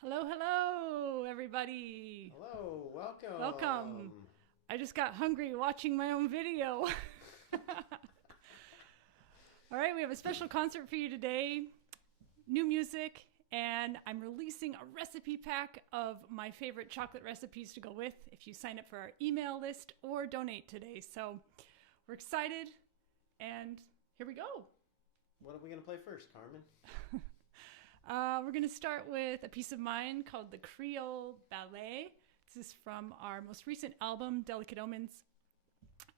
Hello, hello, everybody. Hello, welcome. Welcome. I just got hungry watching my own video. All right, we have a special concert for you today. New music, and I'm releasing a recipe pack of my favorite chocolate recipes to go with if you sign up for our email list or donate today. So we're excited, and here we go. What are we going to play first, Carmen? We're going to start with a piece of mine called the Creole Ballet. This is from our most recent album, Delicate Omens.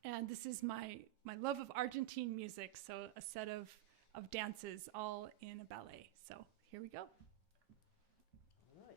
And this is my love of Argentine music, so a set of dances all in a ballet. So here we go. All right.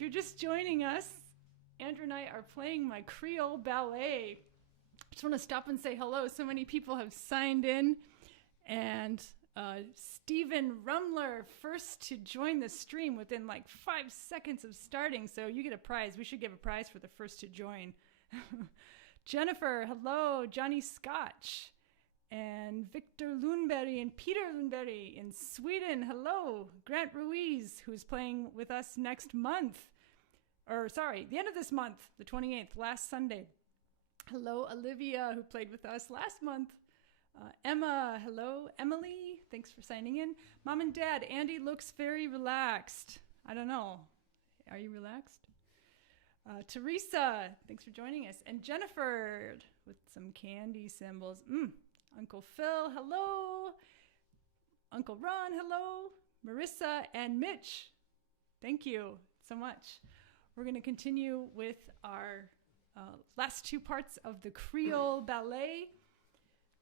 If you're just joining us, Andrew and I are playing my Creole Ballet. Just want to stop and say hello. So many people have signed in. And Stephen Rumler, first to join the stream within like 5 seconds of starting. So you get a prize. We should give a prize for the first to join. Jennifer, hello. Johnny Scotch. And Victor Lundberg and Peter Lundberg in Sweden. Hello. Grant Ruiz, who's playing with us next month. The end of this month, the 28th, last Sunday. Hello, Olivia, who played with us last month. Emma, hello. Emily, thanks for signing in. Mom and Dad, Andy looks very relaxed. I don't know. Are you relaxed? Teresa, thanks for joining us. And Jennifer with some candy symbols. Uncle Phil, hello. Uncle Ron, hello. Marissa and Mitch, thank you so much. We're going to continue with our last two parts of the Creole Ballet.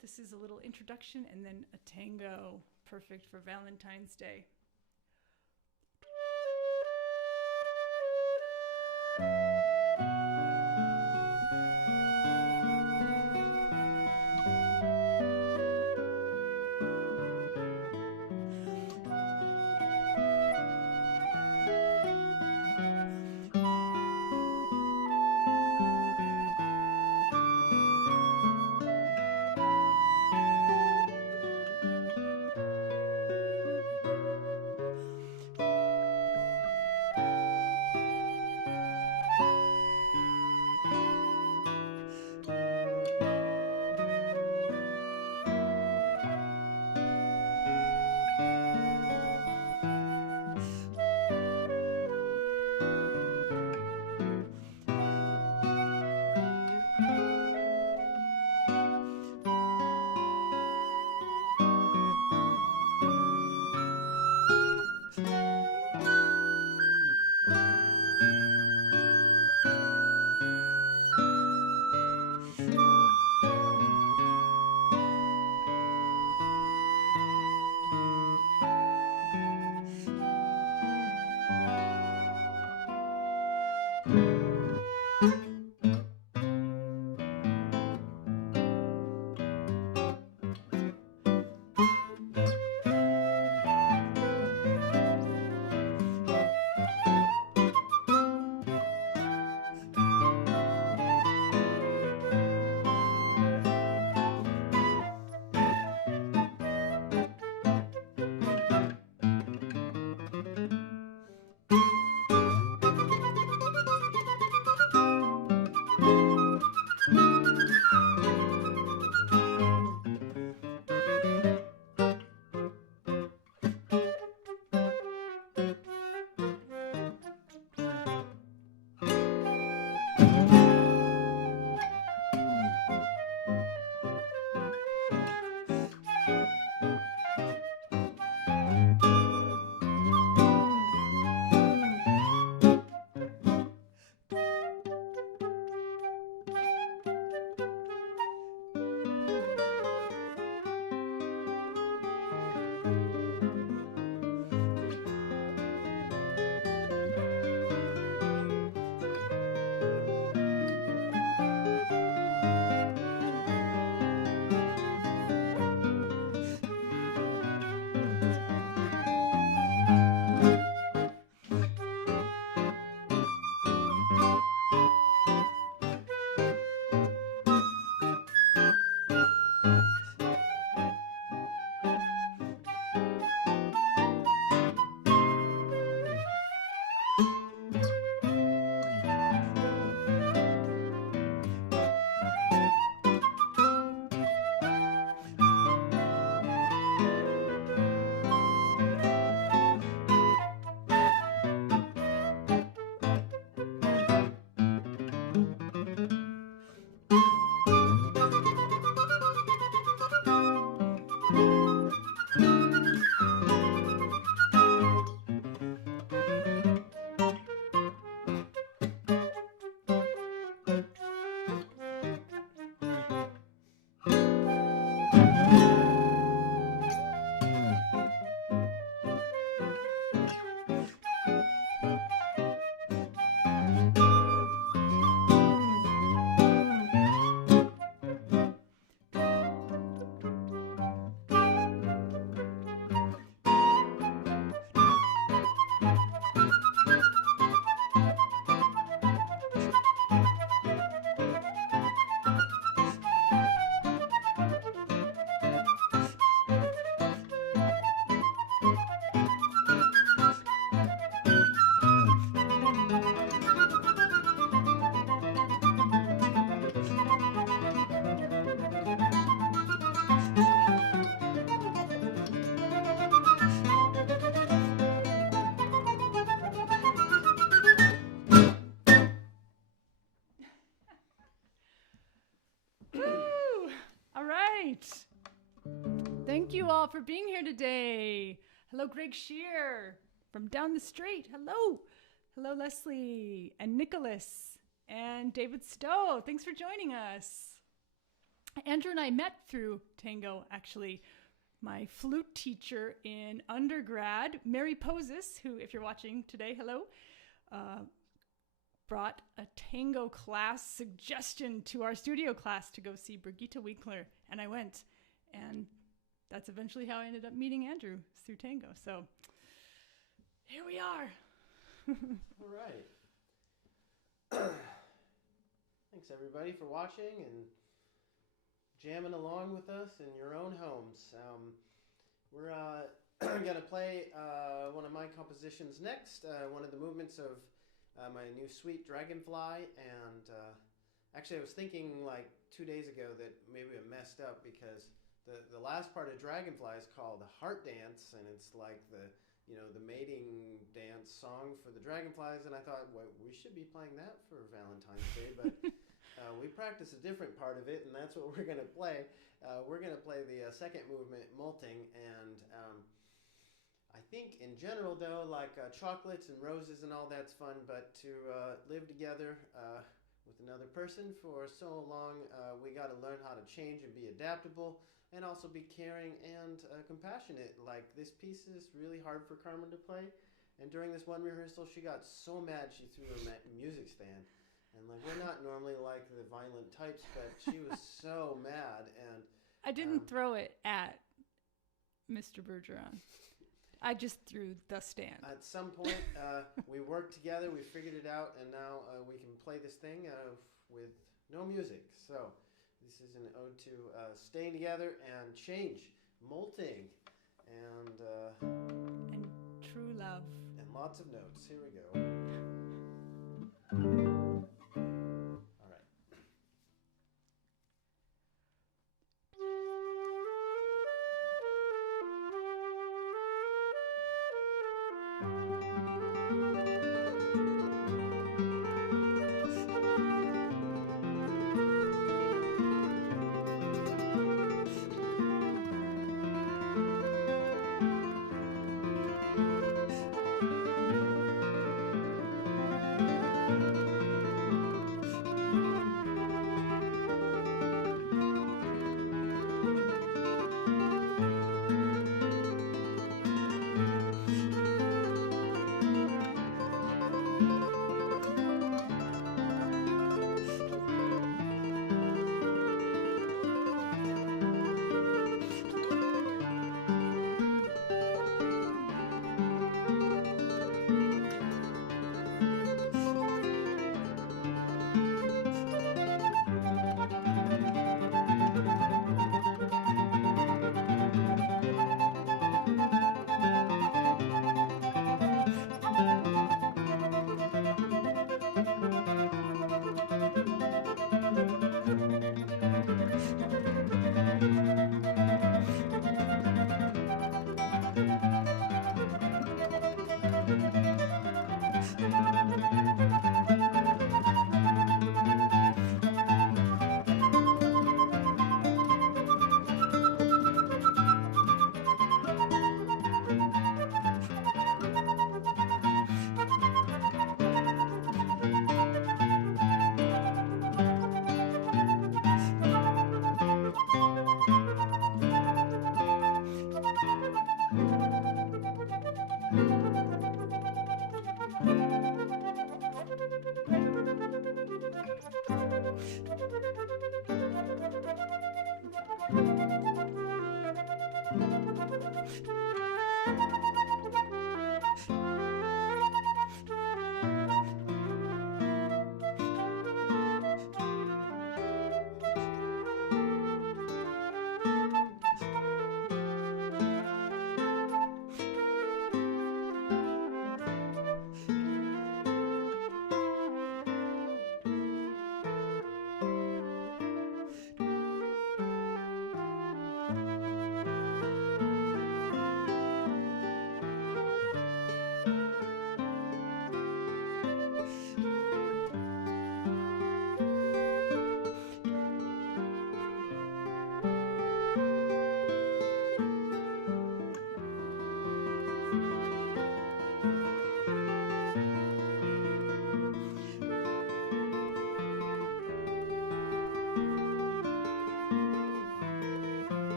This is a little introduction and then a tango, perfect for Valentine's Day. you all for being here today. Hello, Greg Shear from down the street. Hello. Hello, Leslie and Nicholas and David Stowe. Thanks for joining us. Andrew and I met through Tango, actually. My flute teacher in undergrad, Mary Poses, who, if you're watching today, hello, brought a tango class suggestion to our studio class to go see Brigitte Winkler, and I went. And that's eventually how I ended up meeting Andrew, through Tango. So here we are. All right. Thanks, everybody, for watching and jamming along with us in your own homes. We're going to play one of my compositions next, one of the movements of my new suite, Dragonfly. And actually, I was thinking like 2 days ago that maybe I messed up because the last part of Dragonfly is called the Heart Dance, and it's like the mating dance song for the dragonflies. And I thought, well, we should be playing that for Valentine's Day, but we practice a different part of it, and that's what we're going to play. We're going to play the second movement, Molting, and I think in general, though, like chocolates and roses and all that's fun, but to live together with another person for so long, we got to learn how to change and be adaptable and also be caring and compassionate. Like, this piece is really hard for Carmen to play, and during this one rehearsal, she got so mad she threw her music stand. And like, we're not normally like the violent types, but she was so mad. And I didn't throw it at Mr. Bergeron. I just threw the stand. At some point, we worked together, we figured it out, and now we can play this thing with no music. So this is an ode to staying together and change, molting, and true love. And lots of notes. Here we go.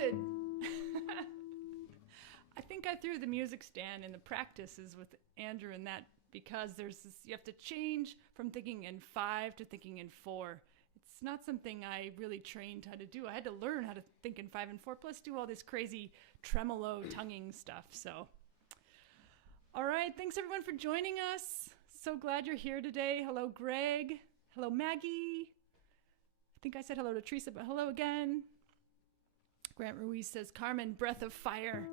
haunted. I think I threw the music stand in the practices with Andrew and that because there's this, you have to change from thinking in 5 to thinking in 4. It's not something I really trained how to do. I had to learn how to think in 5 and 4, plus do all this crazy tremolo tonguing stuff. So, all right. Thanks everyone for joining us. So glad you're here today. Hello, Greg. Hello, Maggie. I think I said hello to Teresa, but hello again. Grant Ruiz says, Carmen, breath of fire.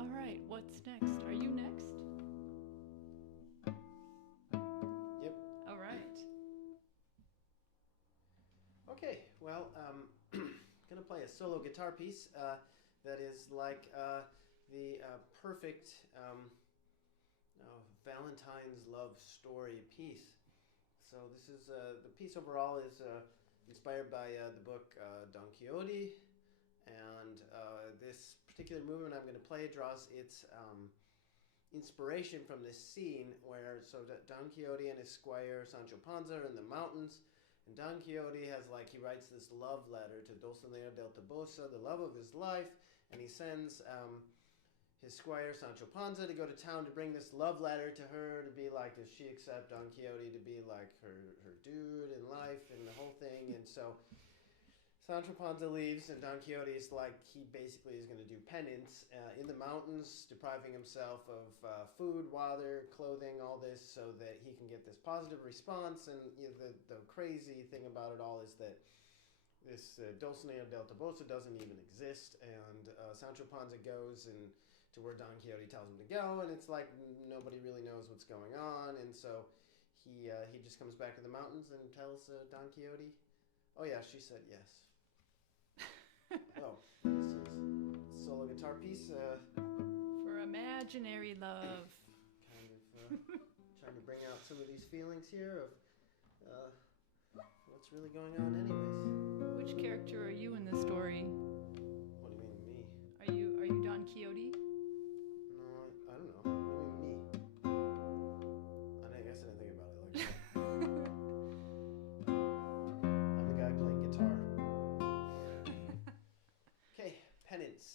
All right, what's next? Are you next? Yep. All right. Okay, well, gonna play a solo guitar piece that is like the perfect Valentine's love story piece. So this is the piece overall is inspired by the book Don Quixote, and this particular movement I'm going to play draws its inspiration from this scene where Don Quixote and his squire Sancho Panza are in the mountains, and Don Quixote he writes this love letter to Dulcinea del Toboso, the love of his life, and he sends his squire Sancho Panza to go to town to bring this love letter to her to be like, does she accept Don Quixote to be like her dude in life and the whole thing? And so Sancho Panza leaves, and Don Quixote is like, he basically is going to do penance in the mountains, depriving himself of food, water, clothing, all this, so that he can get this positive response. And the crazy thing about it all is that this Dulcinea del Toboso doesn't even exist, and Sancho Panza goes to where Don Quixote tells him to go, and it's like nobody really knows what's going on, and so he just comes back to the mountains and tells Don Quixote, oh yeah, she said yes. Oh, this is a solo guitar piece. For imaginary love. Kind of trying to bring out some of these feelings here of what's really going on anyways. Which character are you in the story? What do you mean, me? Are you Don Quixote? No, I don't know. What do you mean, me? I guess I didn't think about it like that. I'm the guy playing guitar. Okay, Penance.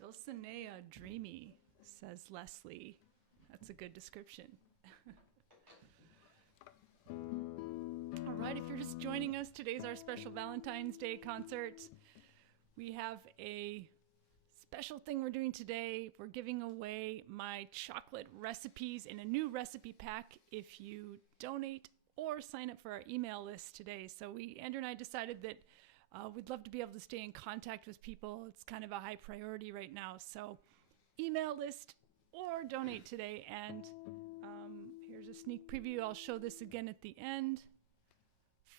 Dulcinea dreamy, says Leslie. That's a good description. All right, if you're just joining us, today's our special Valentine's Day concert. We have a special thing we're doing today. We're giving away my chocolate recipes in a new recipe pack if you donate or sign up for our email list today. So Andrew and I decided that we'd love to be able to stay in contact with people. It's kind of a high priority right now. So email list or donate today. And here's a sneak preview. I'll show this again at the end.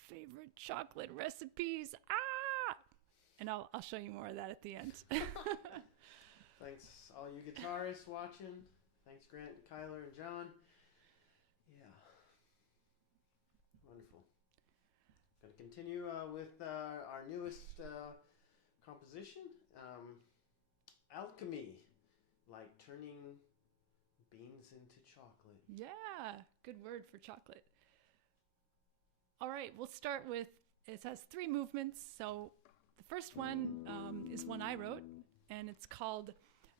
Favorite chocolate recipes. And I'll show you more of that at the end. Thanks, all you guitarists watching. Thanks, Grant, Kyler, and John. Yeah. Wonderful. Going to continue with our newest composition, Alchemy, like turning beans into chocolate. Yeah, good word for chocolate. All right, we'll start with, it has 3 movements. So the first one is one I wrote, and it's called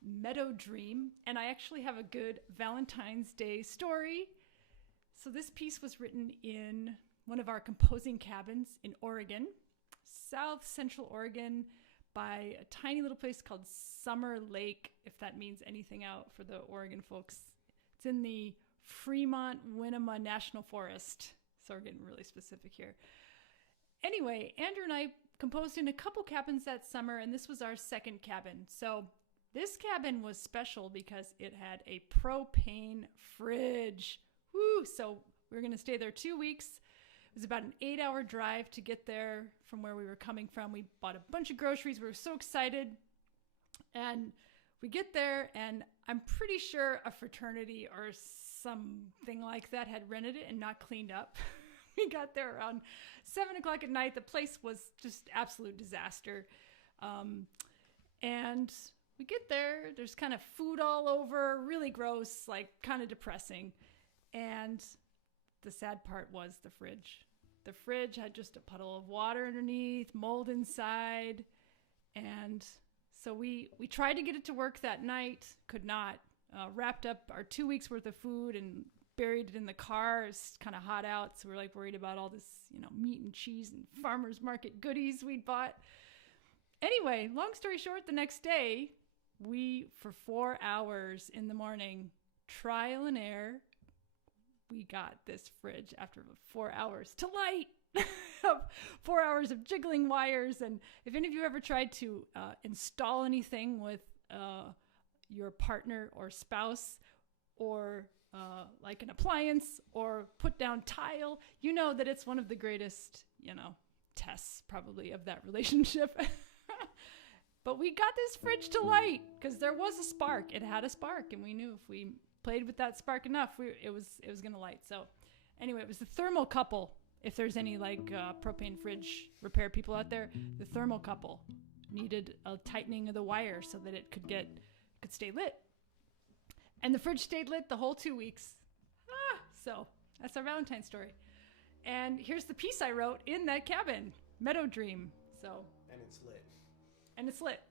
Meadow Dream. And I actually have a good Valentine's Day story. So this piece was written in one of our composing cabins in Oregon, South Central Oregon, by a tiny little place called Summer Lake, if that means anything out for the Oregon folks. It's in the Fremont-Winema National Forest. So we're getting really specific here. Anyway, Andrew and I composed in a couple cabins that summer, and this was our second cabin. So this cabin was special because it had a propane fridge. Woo! So we were going to stay there 2 weeks. It was about an 8-hour drive to get there from where we were coming from. We bought a bunch of groceries. We were so excited. And we get there, and I'm pretty sure a fraternity or something like that had rented it and not cleaned up. We got there around 7 o'clock at night. The place was just absolute disaster. And we get there. There's kind of food all over, really gross, like kind of depressing. And the sad part was the fridge. The fridge had just a puddle of water underneath, mold inside. And so we tried to get it to work that night, could not. Wrapped up our 2 weeks worth of food and buried it in the car. It's kind of hot out, so we're like worried about all this, meat and cheese and farmer's market goodies we'd bought. Anyway, long story short, the next day, we, for 4 hours in the morning, trial and error, we got this fridge after 4 hours to light. 4 hours of jiggling wires. And if any of you ever tried to install anything with your partner or spouse, or like an appliance, or put down tile, you know that it's one of the greatest, tests probably of that relationship. But we got this fridge to light because there was a spark. It had a spark, and we knew if we played with that spark enough, it was going to light. So anyway, it was the thermocouple. If there's any propane fridge repair people out there, the thermocouple needed a tightening of the wire so that it could stay lit. And the fridge stayed lit the whole 2 weeks. So that's our Valentine story. And here's the piece I wrote in that cabin, Meadow Dream. And it's lit. And it's lit.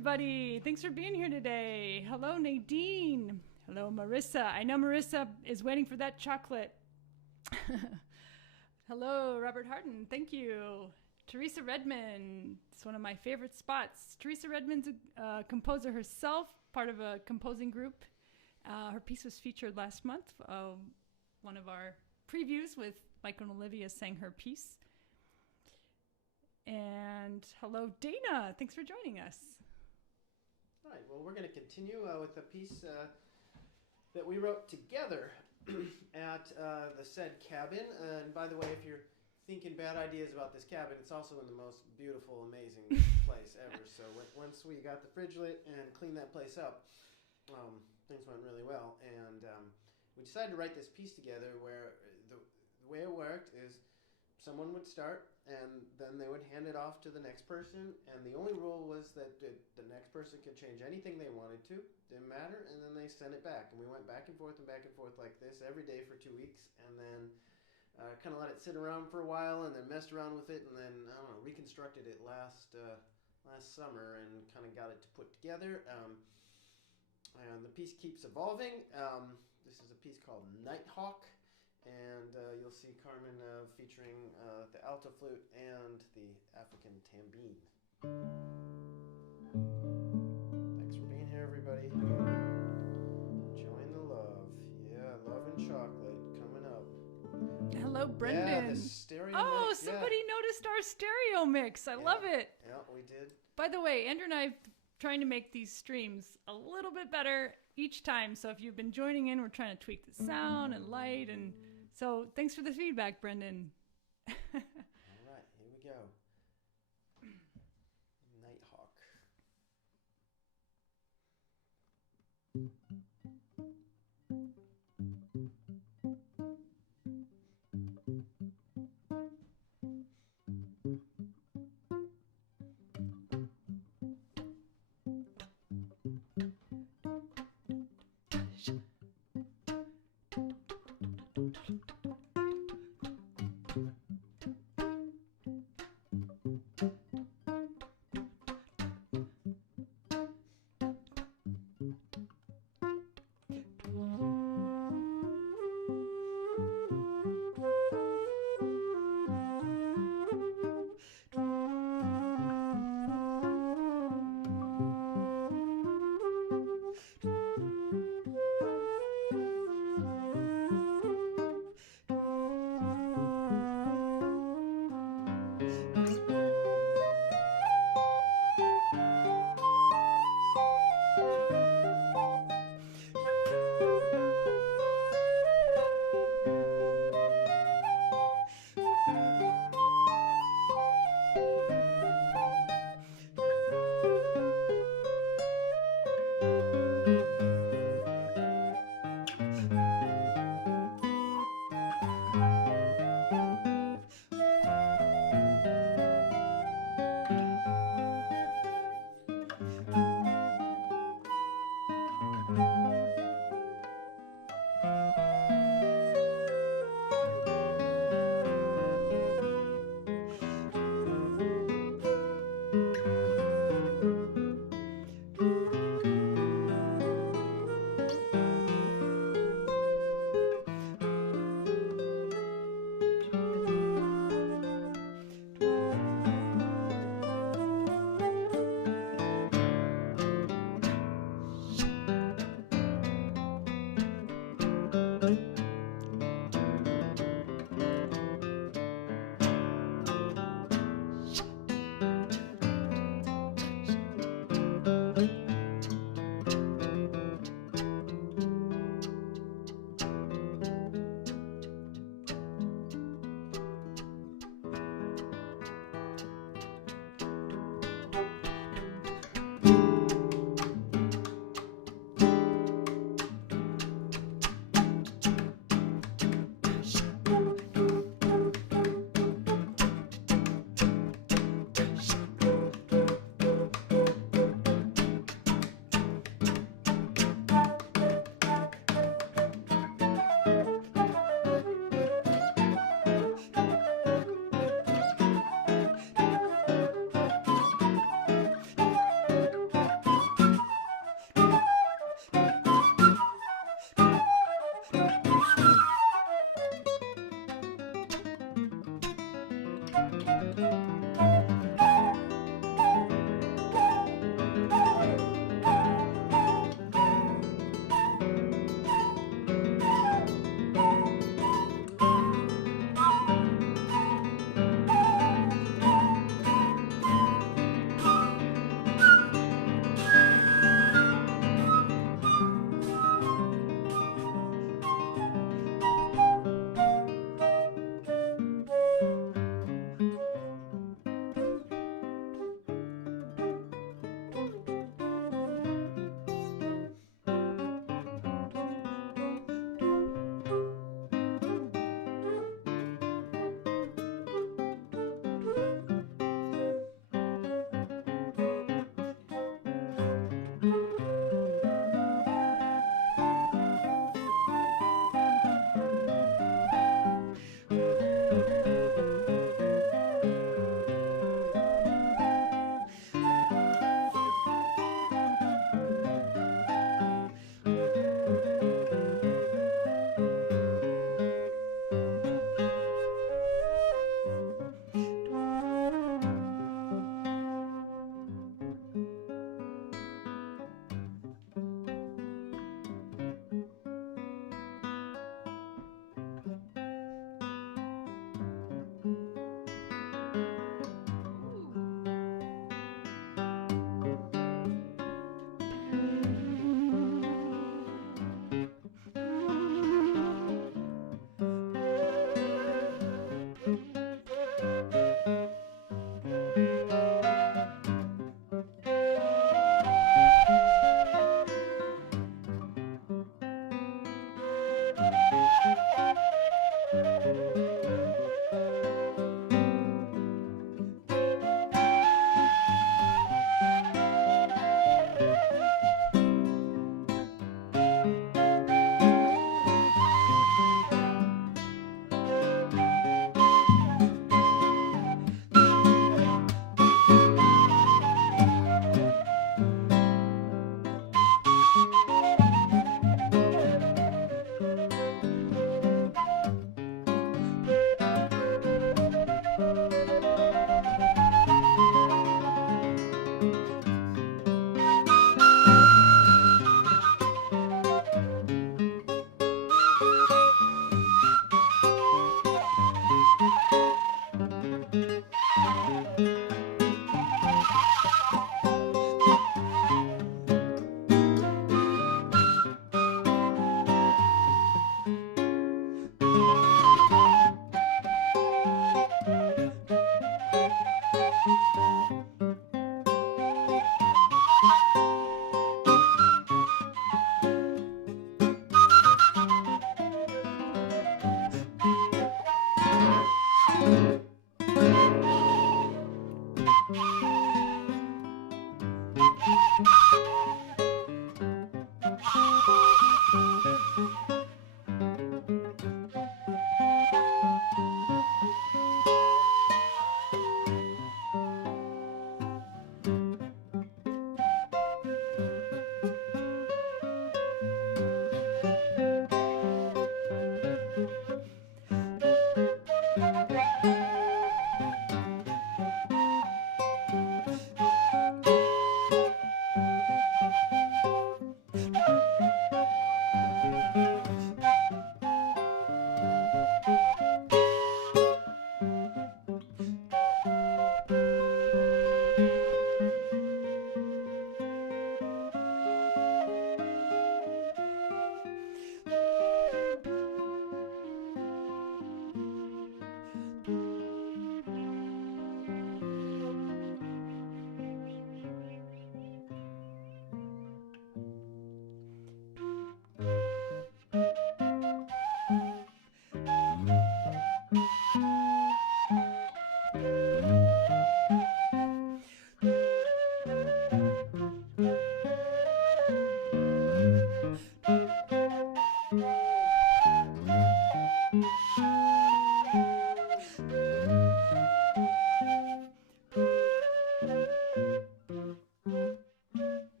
everybody. Thanks for being here today. Hello, Nadine. Hello, Marissa. I know Marissa is waiting for that chocolate. Hello, Robert Harden. Thank you. Teresa Redmond. It's one of my favorite spots. Teresa Redmond's a composer herself, part of a composing group. Her piece was featured last month. One of our previews with Michael and Olivia sang her piece. And hello, Dana. Thanks for joining us. All right. Well, we're going to continue with a piece that we wrote together at the said cabin. And by the way, if you're thinking bad ideas about this cabin, it's also in the most beautiful, amazing place ever. So once we got the fridge lit and cleaned that place up, things went really well. And we decided to write this piece together where the way it worked is someone would start, and then they would hand it off to the next person, and the only rule was that the next person could change anything they wanted to, didn't matter, and then they sent it back. And we went back and forth like this every day for 2 weeks, and then kind of let it sit around for a while, and then messed around with it, and then, I don't know, reconstructed it last summer and kind of got it to put together. And the piece keeps evolving. This is a piece called Nighthawk. And you'll see Carmen featuring the alto flute and the African tambine. Thanks for being here, everybody. Enjoying the love. Yeah, love and chocolate coming up. Hello, Brendan. Yeah, the stereo mix. Somebody noticed our stereo mix. I love it. Yeah, we did. By the way, Andrew and I are trying to make these streams a little bit better each time. So if you've been joining in, we're trying to tweak the sound and light, and so thanks for the feedback, Brendan. All right, here we go. Nighthawk.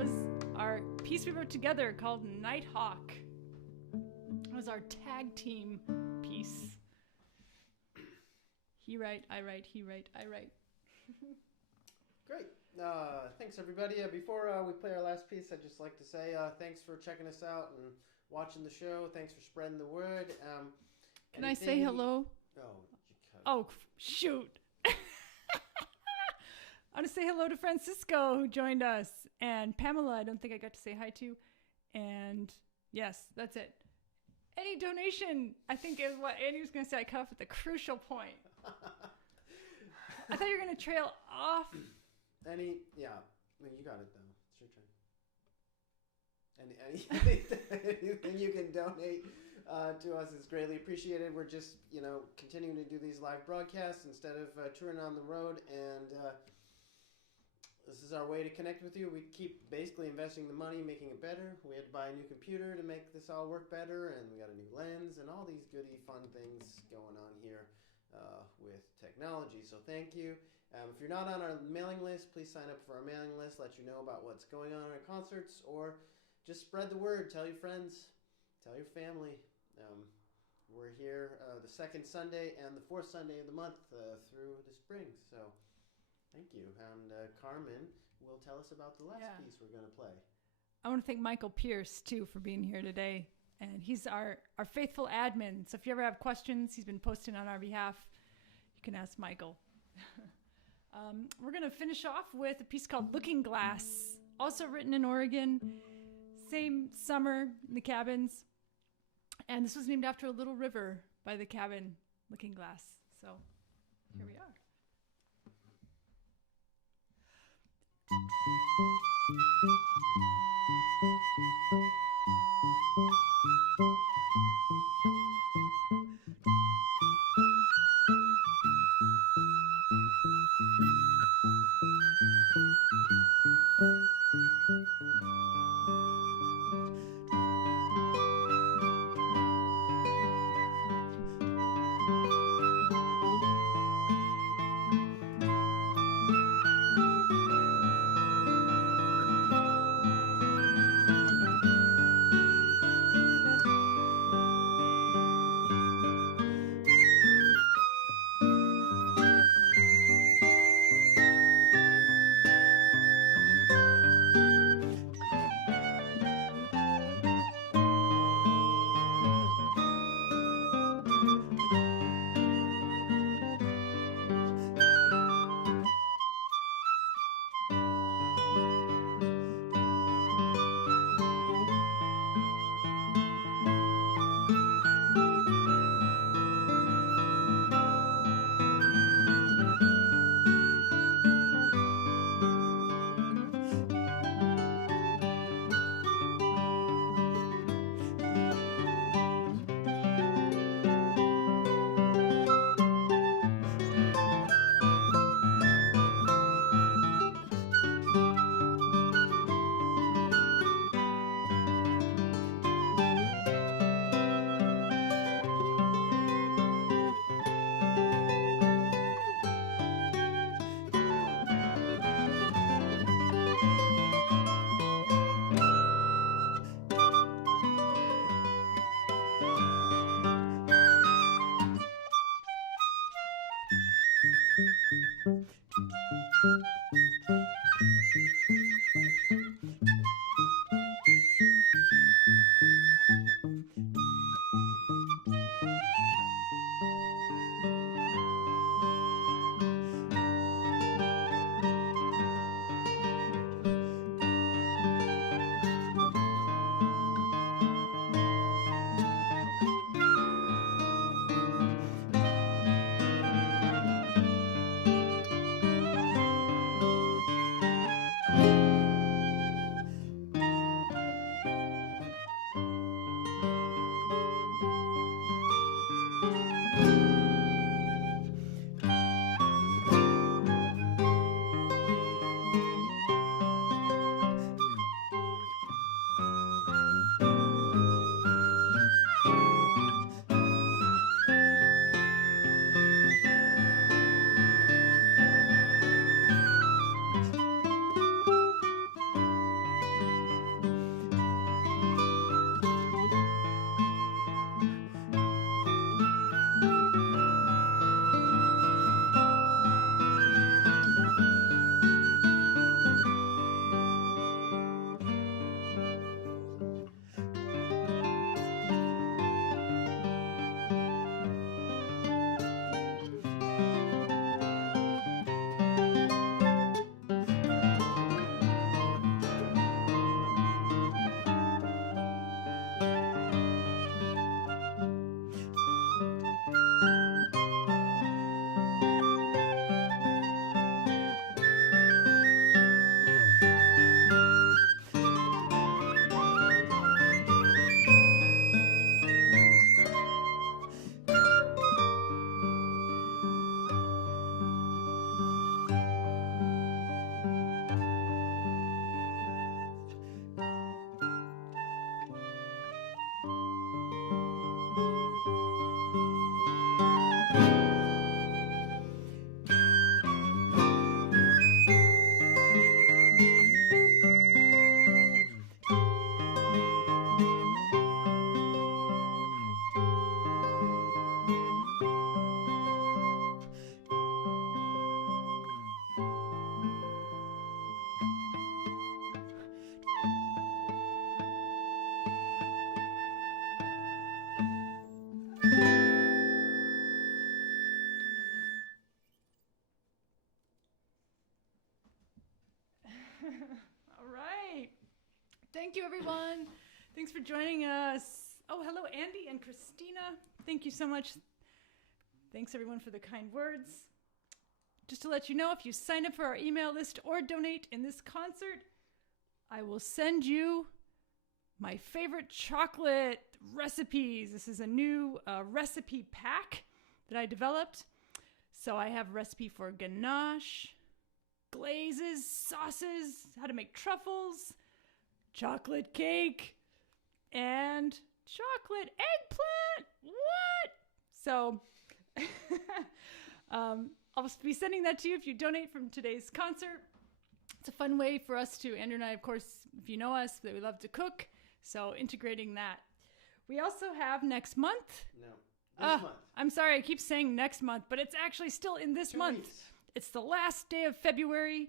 was our piece we wrote together called Nighthawk. It was our tag team piece. He write, I write, he write, I write. Great. Thanks, everybody. Before we play our last piece, I'd just like to say thanks for checking us out and watching the show. Thanks for spreading the word. Can I say hello? Oh, shoot. I want to say hello to Francisco, who joined us, and Pamela, I don't think I got to say hi to. And yes, that's it. Any donation, I think, is what Andy was going to say. I cut off at the crucial point. I thought you were going to trail off. Yeah. I mean, you got it, though. It's your turn. Anything you can donate to us is greatly appreciated. We're just, continuing to do these live broadcasts instead of touring on the road, and this is our way to connect with you. We keep basically investing the money, making it better. We had to buy a new computer to make this all work better, and we got a new lens and all these goody fun things going on here with technology. So thank you. If you're not on our mailing list, please sign up for our mailing list. Let you know about what's going on at our concerts, or just spread the word. Tell your friends. Tell your family. We're here the second Sunday and the fourth Sunday of the month through the spring. So thank you. And Carmen will tell us about the last piece we're going to play. I want to thank Michael Pierce, too, for being here today. And he's our faithful admin. So if you ever have questions, he's been posting on our behalf. You can ask Michael. We're going to finish off with a piece called Looking Glass, also written in Oregon. Same summer in the cabins. And this was named after a little river by the cabin, Looking Glass. So here we are. All right. Thank you, everyone. Thanks for joining us. Oh, hello, Andy and Christina. Thank you so much. Thanks, everyone, for the kind words. Just to let you know, if you sign up for our email list or donate in this concert, I will send you my favorite chocolate recipes. This is a new recipe pack that I developed. So I have a recipe for ganache, glazes, sauces, how to make truffles, chocolate cake, and chocolate eggplant. What? So I'll be sending that to you if you donate from today's concert. It's a fun way for us to, Andrew and I, of course, if you know us, that we love to cook. So integrating that. We also have next month. No, this month. I'm sorry, I keep saying next month, but it's actually still in this 2 month. weeks. It's the last day of February,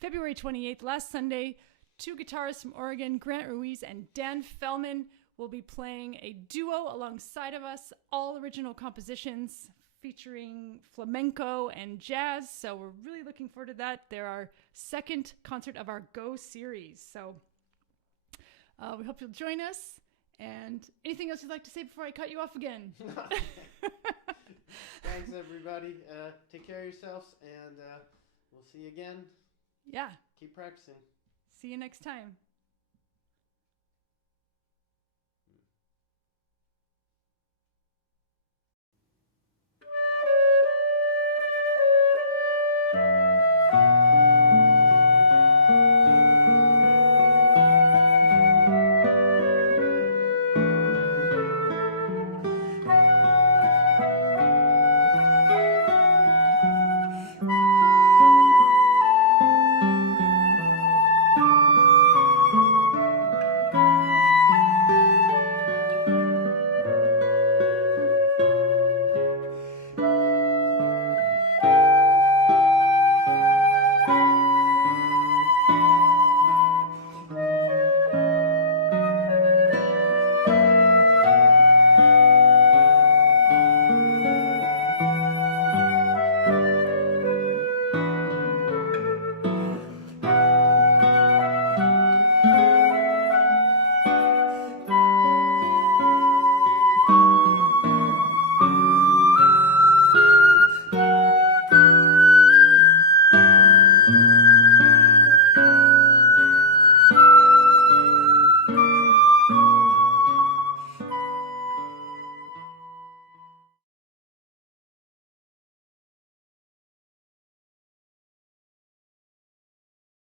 February 28th, last Sunday. 2 guitarists from Oregon, Grant Ruiz and Dan Fellman, will be playing a duo alongside of us, all original compositions featuring flamenco and jazz. So we're really looking forward to that. They're our second concert of our Go series. So we hope you'll join us. And anything else you'd like to say before I cut you off again? Thanks, everybody. Take care of yourselves, and we'll see you again. Yeah. Keep practicing. See you next time.